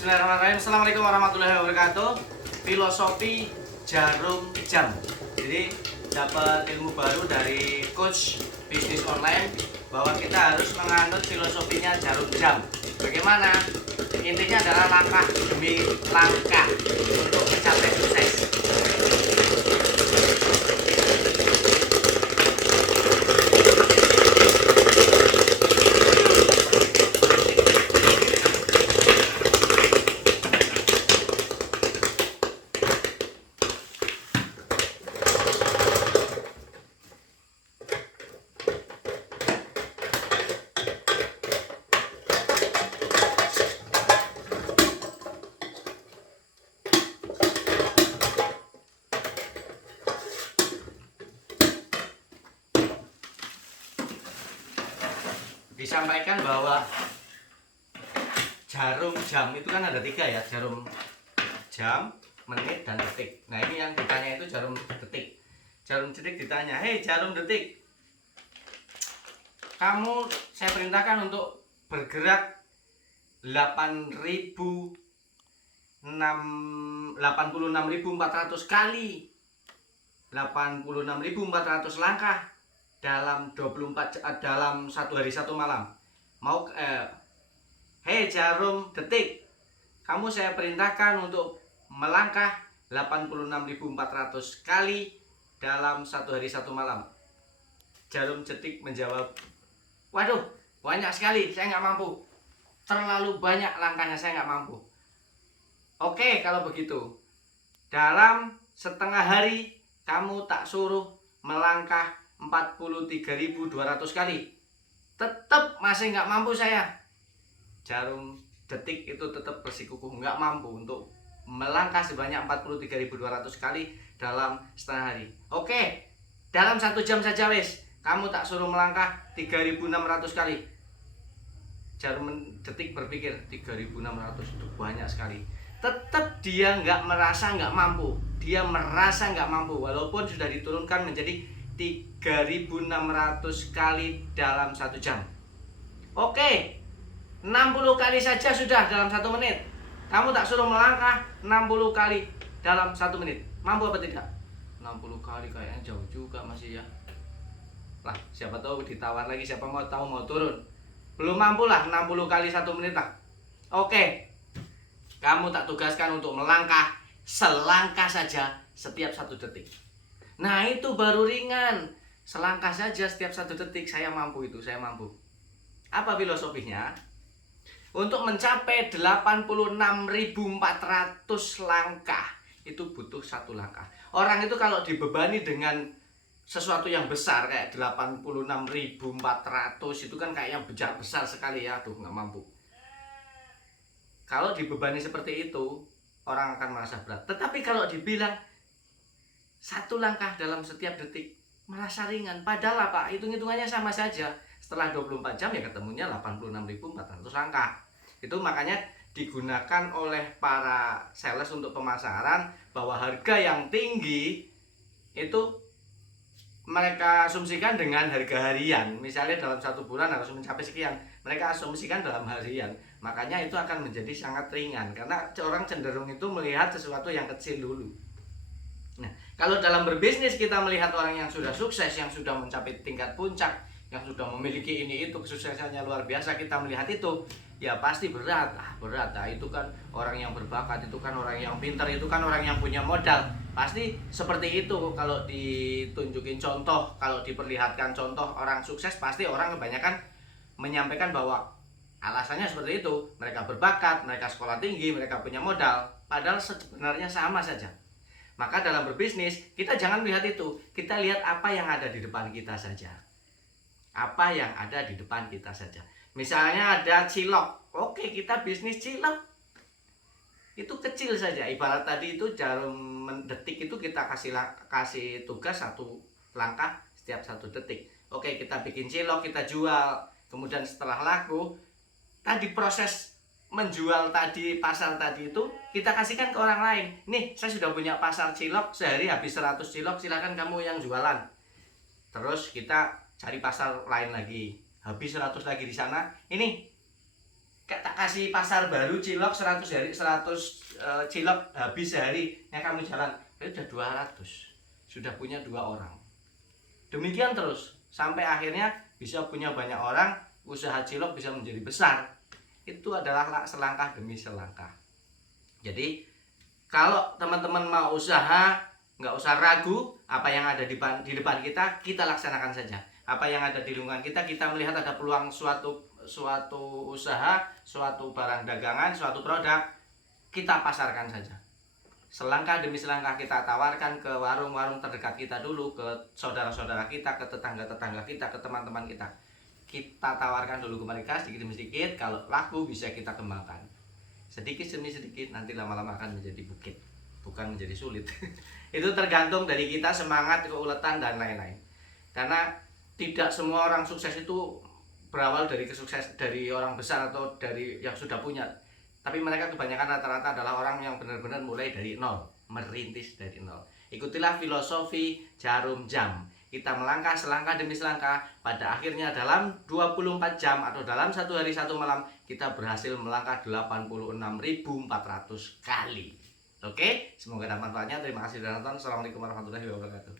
Bismillahirrahmanirrahim. Assalamualaikum warahmatullahi wabarakatuh. Filosofi jarum jam. Jadi dapat ilmu baru dari coach bisnis online bahwa kita harus menganut filosofinya jarum jam. Bagaimana? Intinya adalah langkah demi langkah untuk mencapai sukses. Disampaikan bahwa jarum jam itu kan ada 3 ya, jarum jam, menit, dan detik. Nah ini yang ditanya itu jarum detik. Jarum detik ditanya, hei jarum detik, kamu saya perintahkan untuk bergerak 86.400 kali, 86.400 langkah dalam dalam 1 hari 1 malam. Hei jarum detik, kamu saya perintahkan untuk melangkah 86.400 kali dalam 1 hari 1 malam. Jarum detik menjawab, waduh banyak sekali, saya nggak mampu, terlalu banyak langkahnya, saya nggak mampu. Oke, kalau begitu dalam setengah hari kamu tak suruh melangkah 43.200 kali, tetap masih nggak mampu saya. Jarum detik itu tetap bersikukuh nggak mampu untuk melangkah sebanyak 43.200 kali dalam setengah hari. Oke, dalam 1 jam saja wes, kamu tak suruh melangkah 3.600 kali. Jarum detik berpikir 3.600 itu banyak sekali. Tetap dia merasa nggak mampu. Dia merasa nggak mampu walaupun sudah diturunkan menjadi 3.600 kali dalam 1 jam. Oke, 60 kali saja sudah dalam 1 menit. Kamu tak suruh melangkah 60 kali dalam 1 menit. Mampu apa tidak? 60 kali kayaknya jauh juga masih ya. Lah, siapa tahu ditawar lagi, siapa mau tahu mau turun. Belum mampu lah 60 kali 1 menit lah. Oke, kamu tak tugaskan untuk melangkah selangkah saja setiap 1 detik. Nah itu baru ringan, selangkah saja setiap 1 detik, saya mampu itu, saya mampu. Apa filosofinya? Untuk mencapai 86.400 langkah itu butuh 1 langkah. Orang itu kalau dibebani dengan sesuatu yang besar kayak 86.400 itu kan kayaknya besar sekali ya, aduh nggak mampu. Kalau dibebani seperti itu orang akan merasa berat. Tetapi kalau dibilang 1 langkah dalam setiap detik merasa ringan. Padahal apa? Hitung-hitungannya sama saja. Setelah 24 jam ya ketemunya 86.400 langkah. Itu makanya digunakan oleh para sales untuk pemasaran bahwa harga yang tinggi itu mereka asumsikan dengan harga harian. Misalnya dalam 1 bulan harus mencapai sekian, mereka asumsikan dalam harian. Makanya itu akan menjadi sangat ringan karena orang cenderung itu melihat sesuatu yang kecil dulu. Nah, kalau dalam berbisnis kita melihat orang yang sudah sukses, yang sudah mencapai tingkat puncak, yang sudah memiliki ini itu kesuksesannya luar biasa, kita melihat itu ya pasti berat. Berat. Nah, itu kan orang yang berbakat, itu kan orang yang pintar, itu kan orang yang punya modal. Pasti seperti itu. Kalau ditunjukin contoh, kalau diperlihatkan contoh orang sukses, pasti orang kebanyakan menyampaikan bahwa alasannya seperti itu. Mereka berbakat, mereka sekolah tinggi, mereka punya modal. Padahal sebenarnya sama saja. Maka dalam berbisnis, kita jangan melihat itu. Kita lihat apa yang ada di depan kita saja. Apa yang ada di depan kita saja. Misalnya ada cilok. Oke, kita bisnis cilok. Itu kecil saja. Ibarat tadi itu jarum detik itu kita kasih tugas 1 langkah setiap 1 detik. Oke, kita bikin cilok, kita jual. Kemudian setelah laku, tadi proses menjual tadi, pasar tadi itu kita kasihkan ke orang lain. Nih, saya sudah punya pasar cilok, sehari habis 100 cilok, silakan kamu yang jualan. Terus kita cari pasar lain lagi, habis 100 lagi di sana. Ini tak kasih pasar baru cilok 100 hari 100 cilok habis sehari yang kamu jalan itu udah 200, sudah punya 2 orang. Demikian terus sampai akhirnya bisa punya banyak orang, usaha cilok bisa menjadi besar. Itu adalah selangkah demi selangkah. Jadi kalau teman-teman mau usaha, nggak usah ragu apa yang ada di depan kita, kita laksanakan saja. Apa yang ada di lingkungan kita, kita melihat ada peluang suatu usaha, suatu barang dagangan, suatu produk, kita pasarkan saja. Selangkah demi selangkah kita tawarkan ke warung-warung terdekat kita dulu, ke saudara-saudara kita, ke tetangga-tetangga kita, ke teman-teman kita. Kita tawarkan dulu ke mereka sedikit demi sedikit, kalau laku bisa kita kembangkan. Sedikit demi sedikit, nanti lama-lama akan menjadi bukit, bukan menjadi sulit. Itu tergantung dari kita, semangat, keuletan, dan lain-lain. Karena tidak semua orang sukses itu berawal dari dari orang besar atau dari yang sudah punya. Tapi mereka kebanyakan rata-rata adalah orang yang benar-benar mulai dari nol, merintis dari nol. Ikutilah filosofi jarum jam. Kita melangkah selangkah demi selangkah, pada akhirnya dalam 24 jam atau dalam 1 hari 1 malam kita berhasil melangkah 86.400 kali. Oke, semoga ada manfaatnya. Terima kasih sudah nonton. Assalamualaikum warahmatullahi wabarakatuh.